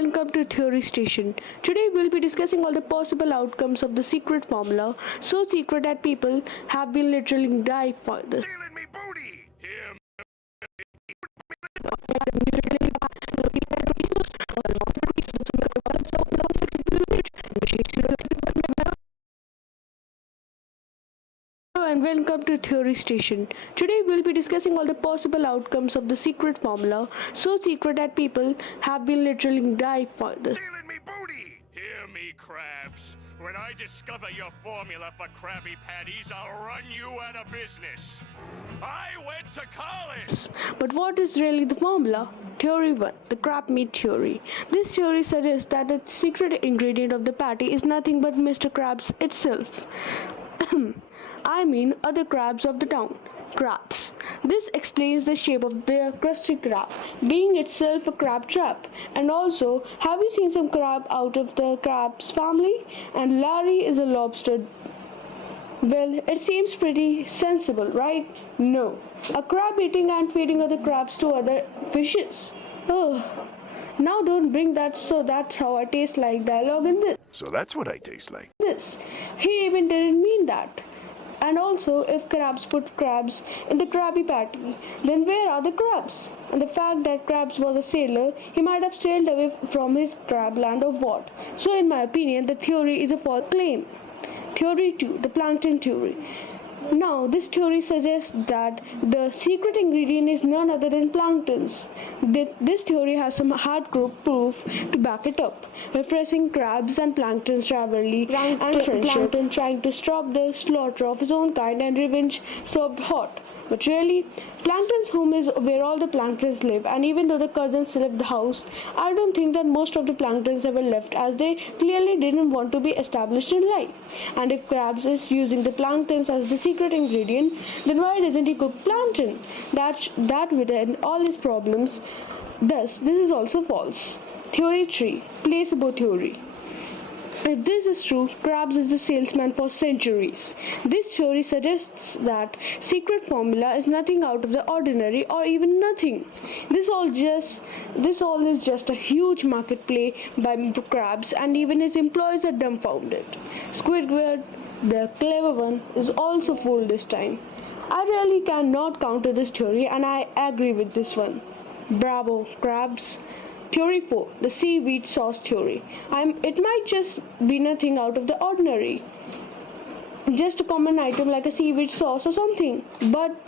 welcome to Theory Station. Today we'll be discussing all the possible outcomes of the secret formula, so secret that people have been literally dying for this. Stealing me booty! Here, Hello and welcome to Theory Station. Today we'll be discussing all the possible outcomes of the secret formula, so secret that people have been literally dying for this. stealing me booty! Hear me, Krabs. When I discover your formula for Krabby Patties, I'll run you out of business. I went to college! But what is really the formula? Theory 1. The crab meat theory. This theory suggests that the secret ingredient of the patty is nothing but Mr. Krabs itself. I mean other crabs of the town. Crabs. This explains the shape of the crusty crab, being itself a crab trap. And also, have you seen some crab out of the crabs family? And Larry is a lobster. Well, it seems pretty sensible, right? No. A crab eating and feeding other crabs to other fishes. Ugh. Now don't bring that so that's how I taste like dialogue in this. So that's what I taste like. He even didn't mean that. And also, if crabs put crabs in the Krabby Patty, then where are the crabs? And the fact that Krabs was a sailor, he might have sailed away from his crab land of what? So in my opinion, the theory is a false claim. Theory 2, the Plankton theory. Now, this theory suggests that the secret ingredient is none other than planktons. This theory has some hardcore proof to back it up. Referencing crabs and planktons rivalry and friendship, Plankton trying to stop the slaughter of his own kind and revenge served hot. But really, Plankton's home is where all the planktons live, and even though the cousins left the house, I don't think that most of the planktons ever left, as they clearly didn't want to be established in life. And if Krabs is using the planktons as the secret ingredient, then why doesn't he cook plankton? That would end all his problems. Thus, this is also false. Theory 3. Placebo theory. If this is true, Krabs is the salesman for centuries. This theory suggests that secret formula is nothing out of the ordinary or even nothing. This all is just a huge market play by Krabs, and even his employees are dumbfounded. Squidward, the clever one, is also fooled this time. I really cannot counter this theory, and I agree with this one. Bravo, Krabs. Theory 4. The seaweed sauce theory. It might just be nothing out of the ordinary. Just a common item like a seaweed sauce or something. But,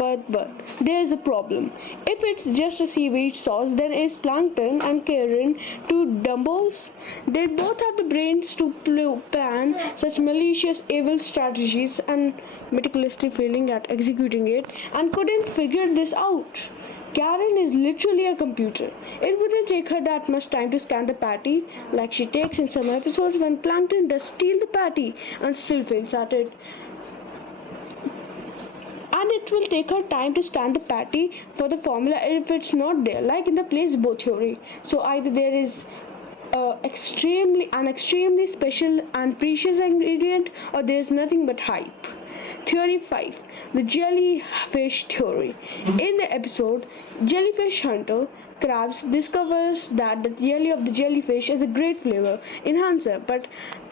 there's a problem. If it's just a seaweed sauce, then is Plankton and Karen two dumbos? They both have the brains to plan such malicious, evil strategies and meticulously failing at executing it, and couldn't figure this out. Karen is literally a computer. It wouldn't take her that much time to scan the patty, like she takes in some episodes when Plankton does steal the patty and still fails at it. And it will take her time to scan the patty for the formula if it's not there, like in the placebo theory. So either there is an extremely special and precious ingredient, or there is nothing but hype. Theory 5. The jellyfish theory. In the episode Jellyfish Hunter, Krabs discovers that the jelly of the jellyfish is a great flavor enhancer,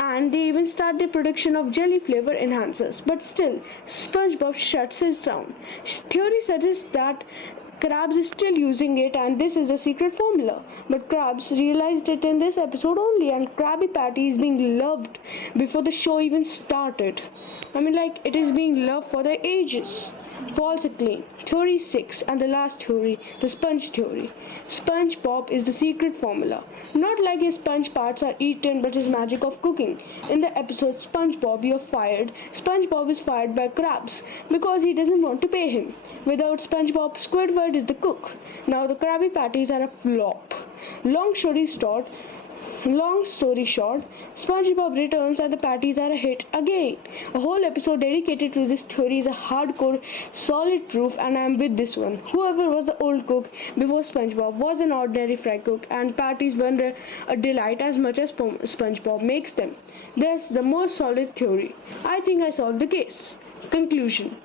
and they even start the production of jelly flavor enhancers. But still, SpongeBob shuts it down. Theory suggests that Krabs is still using it, and this is a secret formula. But Krabs realized it in this episode only, and Krabby Patty is being loved before the show even started. It is being loved for the ages. False claim. Theory 6 and the last theory, the sponge theory. SpongeBob is the secret formula. Not like his sponge parts are eaten, but his magic of cooking. In the episode SpongeBob, You're Fired, SpongeBob is fired by Krabs because he doesn't want to pay him. Without SpongeBob, Squidward is the cook. Now the Krabby Patties are a flop. Long story short, SpongeBob returns and the patties are a hit again. A whole episode dedicated to this theory is a hardcore, solid proof, and I am with this one. Whoever was the old cook before SpongeBob was an ordinary fry cook, and patties were a delight as much as SpongeBob makes them. That's the most solid theory. I think I solved the case. Conclusion.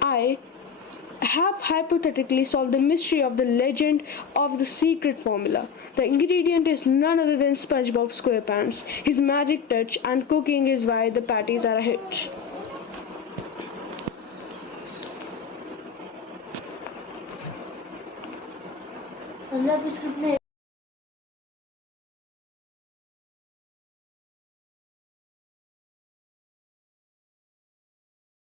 I have hypothetically solved the mystery of the legend of the secret formula. The ingredient is none other than SpongeBob SquarePants. His magic touch and cooking is why the patties are a hit.